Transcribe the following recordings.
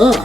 Ah.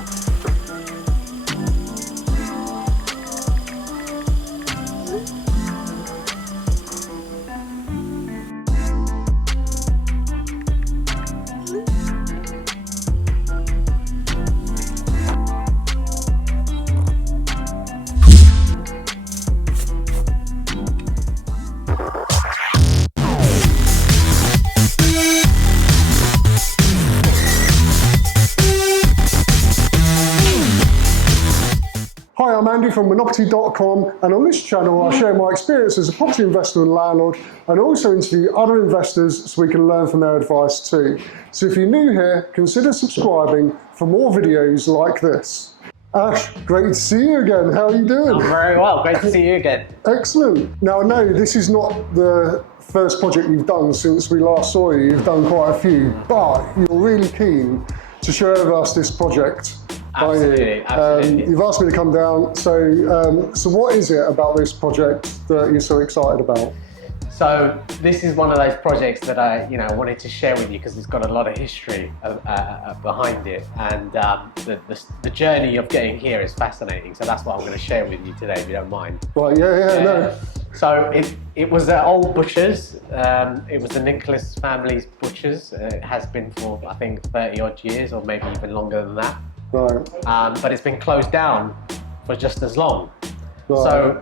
Hi, I'm Andy from Monoperty.com, and on this channel I share my experience as a property investor and landlord, and also interview other investors so we can learn from their advice too. So if you're new here, consider subscribing for more videos like this. Ash, great to see you again. How are you doing? I'm very well. Great to see you again. Excellent. Now, I know this is not the first project you've done since we last saw you. You've done quite a few, but you're really keen to share with us this project. Absolutely, absolutely. You've asked me to come down. So what is it about this project that you're so excited about? So this is one of those projects that I, wanted to share with you because it's got a lot of history behind it, and the journey of getting here is fascinating. So that's what I'm going to share with you today, if you don't mind. Right? No. So it was old butchers. It was the Nicholas family's butchers. It has been for I think 30 odd years, or maybe even longer than that. Right. But it's been closed down for just as long. Right. So.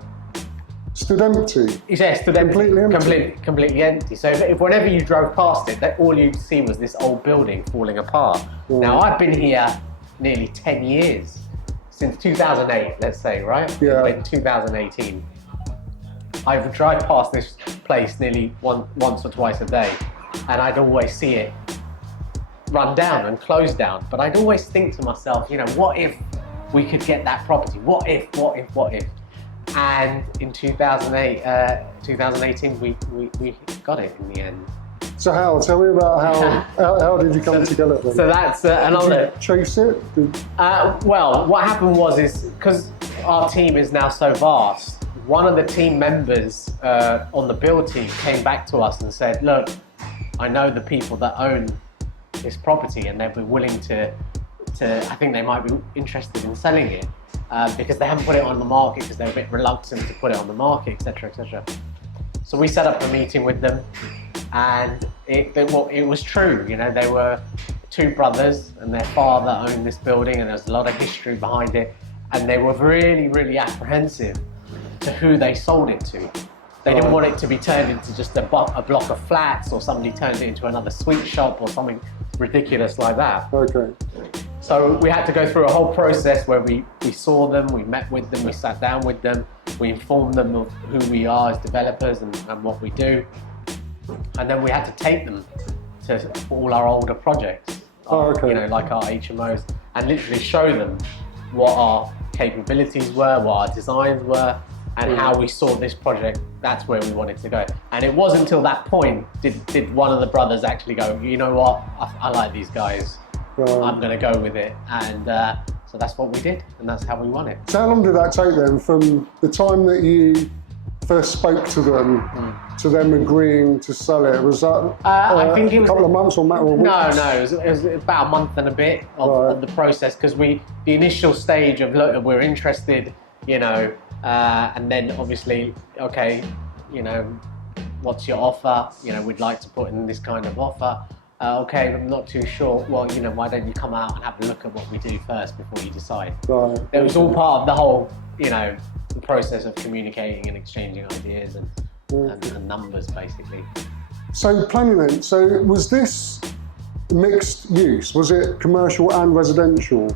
Stood empty? Yeah, stood empty. Completely empty? Completely empty. So if whenever you drove past it, all you'd see was this old building falling apart. Yeah. Now, I've been here nearly 10 years, since 2008, let's say, right? Yeah. In 2018. I would drive past this place nearly once or twice a day, and I'd always see it run down and close down. But I'd always think to myself, what if we could get that property? What if? And in 2018, we got it in the end. So tell me about how did you come together then? So that's another... Did you chase it? Well, what happened was because our team is now so vast, one of the team members on the build team came back to us and said, look, I know the people that own this property and they'd be willing to I think they might be interested in selling it. Because they haven't put it on the market because they're a bit reluctant to put it on the market, etc., etc. So we set up a meeting with them, and it was true. They were two brothers, and their father owned this building, and there's a lot of history behind it, and they were really, really apprehensive to who they sold it to. They didn't want it to be turned into just a block of flats, or somebody turned it into another sweet shop, or something ridiculous like that. Okay. So we had to go through a whole process where we saw them, we met with them, we sat down with them, we informed them of who we are as developers and what we do. And then we had to take them to all our older projects, like our HMOs, and literally show them what our capabilities were, what our designs were, and how we saw this project. That's where we wanted to go. And it wasn't until that point did one of the brothers actually go, you know what, I like these guys. I'm going to go with it, and so that's what we did, and that's how we won it. So how long did that take then, from the time that you first spoke to them to them agreeing to sell it? Was that I think it was a couple of months or matter of weeks? No, it was about a month and a bit of the process, because the initial stage of, look, we're interested, and then obviously, okay, what's your offer? We'd like to put in this kind of offer. Okay, I'm not too sure. Well, why don't you come out and have a look at what we do first before you decide? Right. It was all part of the whole, the process of communicating and exchanging ideas and numbers, basically. So planning then, so was this mixed use? Was it commercial and residential?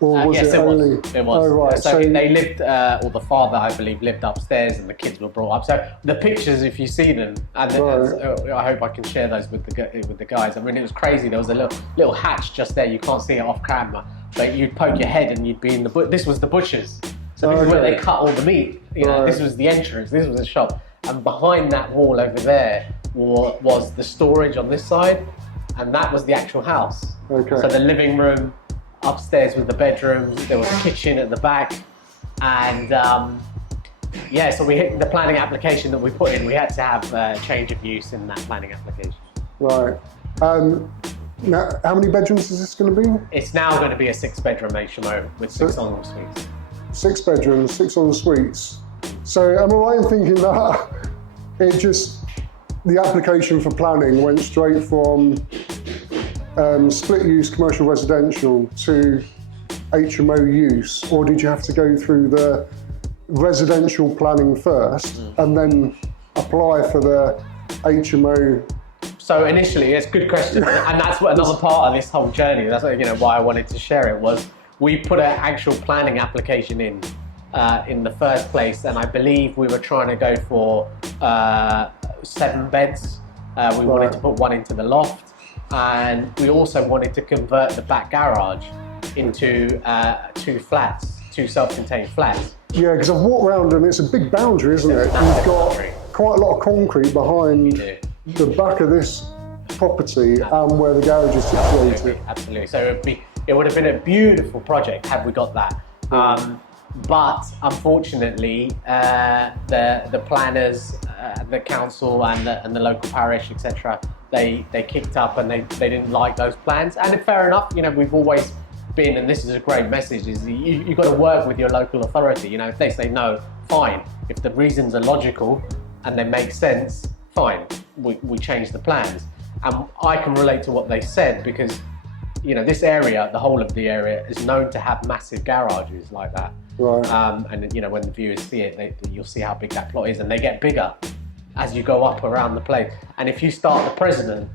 Or was yes, it only? It was. Oh, right. So they lived, or the father, I believe, lived upstairs, and the kids were brought up. So the pictures, if you see them, and I hope I can share those with the guys. I mean, it was crazy. There was a little hatch just there. You can't see it off camera, but you'd poke your head and you'd be in the this was the butcher's. So this is where they cut all the meat. This was the entrance. This was the shop, and behind that wall over there was the storage on this side, and that was the actual house. Okay. So the living room. Upstairs with the bedrooms, there was a kitchen at the back, and so we hit the planning application that we put in. We had to have change of use in that planning application. Right. Now, how many bedrooms is this going to be? It's now going to be a 6-bedroom HMO with 6 ensuite suites. 6 bedrooms, 6 en suites. So am I right in thinking that the application for planning went straight from split use commercial residential to HMO use, or did you have to go through the residential planning first and then apply for the HMO? So initially, it's a good question, and that's what another part of this whole journey. That's what, why I wanted to share it was we put an actual planning application in the first place, and I believe we were trying to go for 7 beds. We wanted to put 1 into the loft, and we also wanted to convert the back garage into 2 flats, 2 self-contained flats. Yeah, because I've walked around and it's a big boundary, isn't it? You've got quite a lot of concrete behind the back of this property and where the garage is situated. Absolutely. So it would have been a beautiful project had we got that. But unfortunately, the planners, the council and the local parish, etc., they kicked up and they didn't like those plans. And fair enough, we've always been, and this is a great message, is you've got to work with your local authority. If they say no, fine. If the reasons are logical and they make sense, fine, we change the plans. And I can relate to what they said because, this area, the whole of the area, is known to have massive garages like that. Right. And when the viewers see it, you'll see how big that plot is, and they get bigger as you go up around the place. And if you start the precedent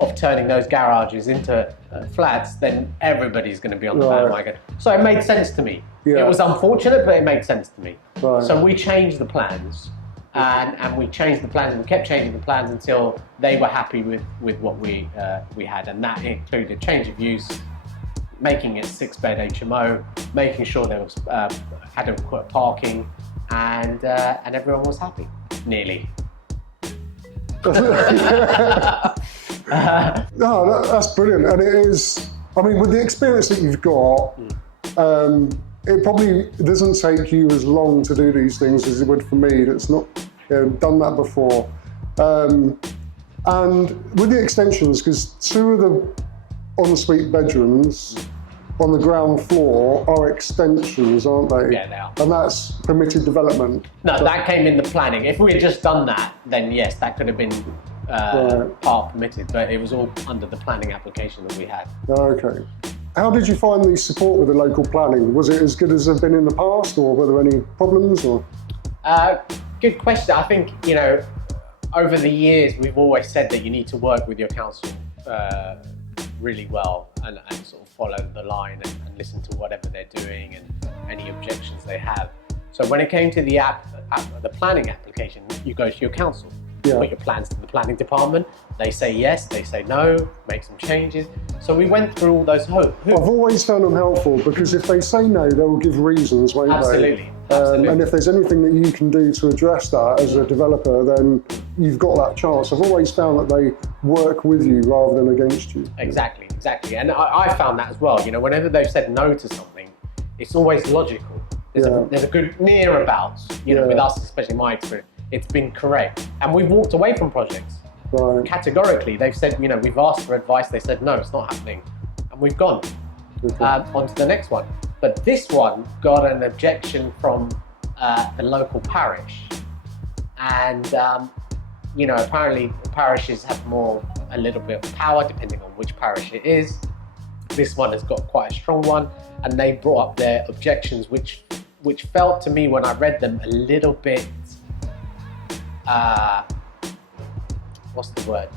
of turning those garages into flats, then everybody's going to be on the bandwagon. So it made sense to me. Yeah. It was unfortunate, but it made sense to me. Right. So we changed the plans. And we changed the plans, and we kept changing the plans until they were happy with what we had, and that included change of use, making it 6-bed HMO, making sure there was adequate parking, and everyone was happy, nearly. No, that's brilliant, and it is. I mean, with the experience that you've got. It probably doesn't take you as long to do these things as it would for me that's not done that before. And with the extensions, because 2 of the ensuite bedrooms on the ground floor are extensions, aren't they? Yeah, they are. And that's permitted development. No, that came in the planning. If we had just done that, then yes, that could have been part permitted, but it was all under the planning application that we had. Okay. How did you find the support with the local planning? Was it as good as they've been in the past, or were there any problems? Or? Good question. I think, over the years, we've always said that you need to work with your council really well and sort of follow the line and listen to whatever they're doing and any objections they have. So when it came to the planning application, you go to your council. Put your plans to the planning department. They say yes, they say no, make some changes. So we went through all those hoops. I've always found them helpful because if they say no, they'll give reasons, won't Absolutely. they? Absolutely. And if there's anything that you can do to address that as a developer, then you've got that chance. I've always found that they work with you rather than against you. Exactly. And I found that as well. Whenever they've said no to something, it's always logical. There's a good near-abouts, with us, especially my experience. It's been correct. And we've walked away from projects. Right. Categorically, they've said, we've asked for advice, they said, no, it's not happening. And we've gone on to the next one. But this one got an objection from the local parish. And, apparently parishes have a little bit of power depending on which parish it is. This one has got quite a strong one. And they brought up their objections, which felt to me when I read them a little bit, what's the word?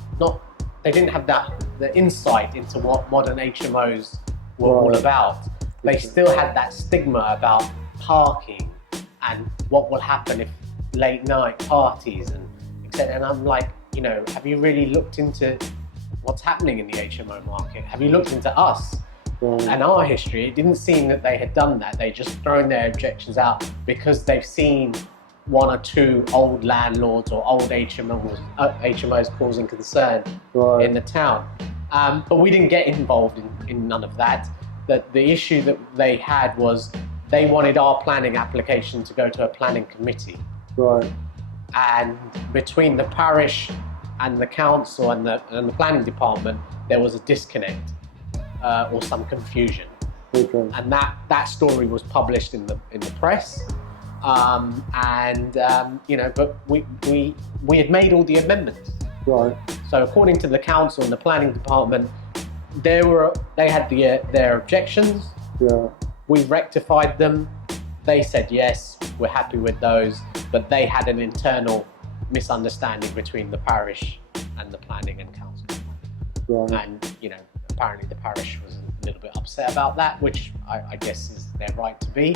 They didn't have the insight into what modern HMOs were all about. They still had that stigma about parking and what will happen if late night parties and etc. And I'm like, have you really looked into what's happening in the HMO market? Have you looked into us and our history? It didn't seem that they had done that. They just thrown their objections out because they've seen 1 or 2 old landlords or old HMOs causing concern in the town. But we didn't get involved in none of that. The issue that they had was they wanted our planning application to go to a planning committee. Right. And between the parish and the council and the planning department, there was a disconnect or some confusion. Okay. And that story was published in the press, but we had made all the amendments. Right. So according to the council and the planning department, they had their objections. Yeah. We rectified them. They said yes, we're happy with those, but they had an internal misunderstanding between the parish and the planning and council. Right. And apparently the parish was a little bit upset about that, which I guess is their right to be.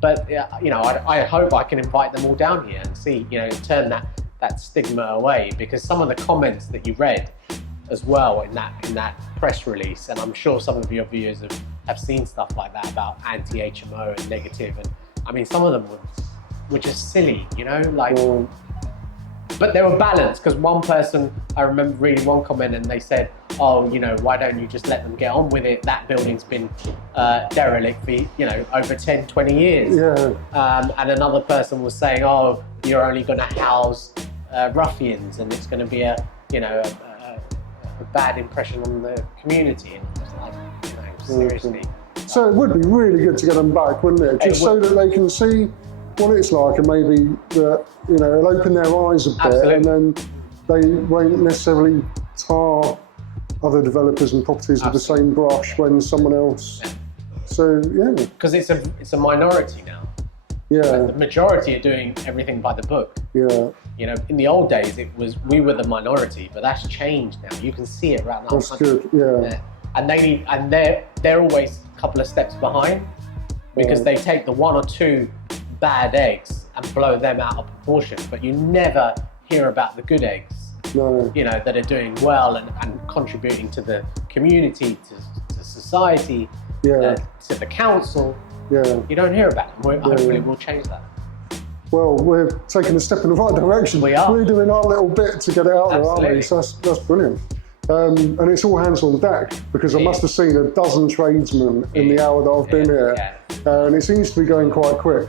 But I hope I can invite them all down here and see, turn that stigma away, because some of the comments that you read as well in that press release, and I'm sure some of your viewers have seen stuff like that about anti-HMO and negative, and I mean some of them were just silly, but they were balanced, because one person, I remember reading one comment and they said, oh, why don't you just let them get on with it? That building's been derelict for, over 10, 20 years. Yeah. And another person was saying, oh, you're only going to house ruffians, and it's going to be a bad impression on the community. And I was like, seriously. So it would be really good to get them back, wouldn't it? Just so that they can see what it's like, and maybe that it'll open their eyes a bit. Absolutely. And then they won't necessarily tar other developers and properties with the same brush when someone else. Yeah. So yeah. Because it's a minority now. Yeah. The majority are doing everything by the book. Yeah. In the old days we were the minority, but that's changed now. You can see it right now. That's good. Yeah. And they're always a couple of steps behind, because they take the one or two bad eggs and blow them out of proportion, but you never hear about the good eggs. No. That are doing well and contributing to the community, to society, to the council. Yeah. You don't hear about them. Hopefully we'll change that. Well, we're taking a step in the right direction. We are. We're doing our little bit to get it out there, aren't we? Absolutely. So that's brilliant. And it's all hands on deck, because I must have seen a dozen tradesmen in the hour that I've been here. Yeah. And it seems to be going quite quick.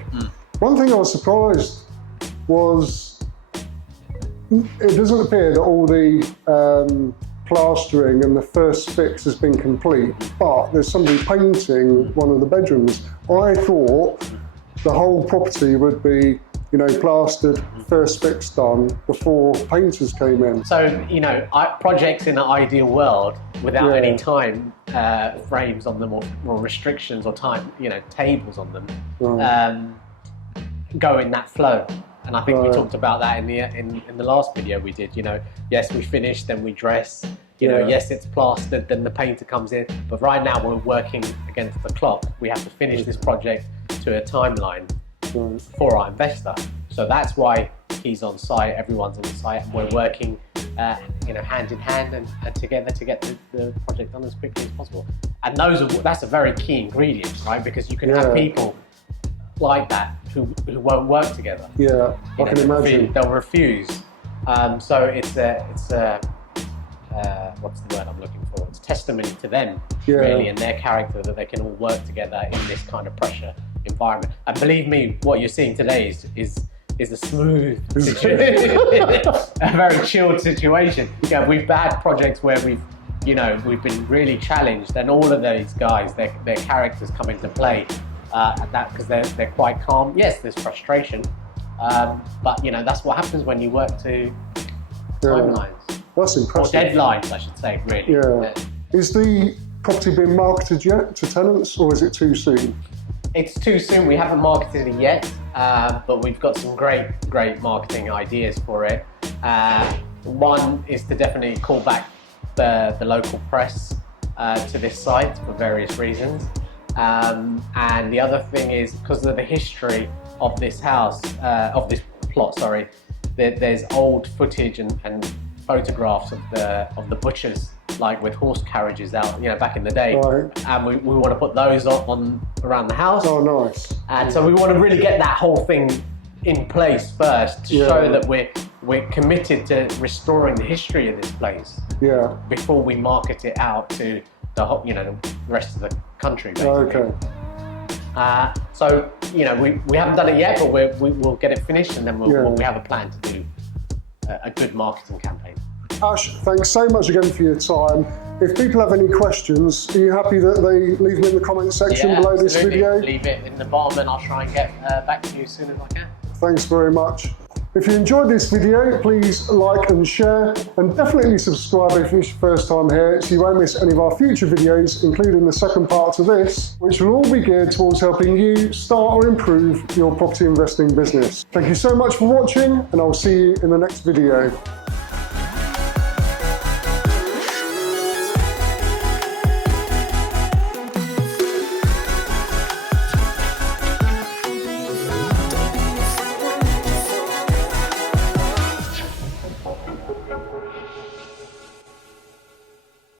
One thing I was surprised was it doesn't appear that all the plastering and the first fix has been complete, but there's somebody painting one of the bedrooms. I thought the whole property would be, plastered, first fix done before painters came in. So, projects in an ideal world without any time frames on them or restrictions or time, tables on them, go in that flow. And I think we talked about that in the last video we did. Yes, we finish, then we dress. Yes, it's plastered, then the painter comes in. But right now we're working against the clock. We have to finish this project to a timeline for our investor. So that's why he's on site, everyone's on site, and we're working hand in hand and together to get the project done as quickly as possible. And that's a very key ingredient, right? Because you can have people like that who won't work together. Yeah, I can imagine. They'll refuse. So it's what's the word I'm looking for? It's testimony to them, really, and their character, that they can all work together in this kind of pressure environment. And believe me, what you're seeing today is a smooth situation, a very chilled situation. We've had projects where we've been really challenged, and all of these guys, their characters come into play. At that, because they're quite calm. Yes, there's frustration, but that's what happens when you work to timelines. That's impressive. Or deadlines, I should say, really. Yeah. Is the property being marketed yet to tenants, or is it too soon? It's too soon. We haven't marketed it yet, but we've got some great marketing ideas for it. One is to definitely call back the local press to this site for various reasons. And the other thing is, because of the history of this house, of this plot, there's old footage and photographs of the butchers, like with horse carriages out, back in the day. Right. And we want to put those on around the house. Oh, nice. And so we want to really get that whole thing in place first to show that we're committed to restoring the history of this place. Yeah. Before we market it out to the rest of the country, basically. Okay. So we haven't done it yet, but we'll get it finished, and then we have a plan to do a good marketing campaign. Ash, thanks so much again for your time. If people have any questions, are you happy that they leave them in the comment section below this video? Leave it in the bottom and I'll try and get back to you as soon as I can. Thanks very much. If you enjoyed this video, please like and share, and definitely subscribe if it's your first time here so you won't miss any of our future videos, including the second part to this, which will all be geared towards helping you start or improve your property investing business. Thank you so much for watching, and I'll see you in the next video.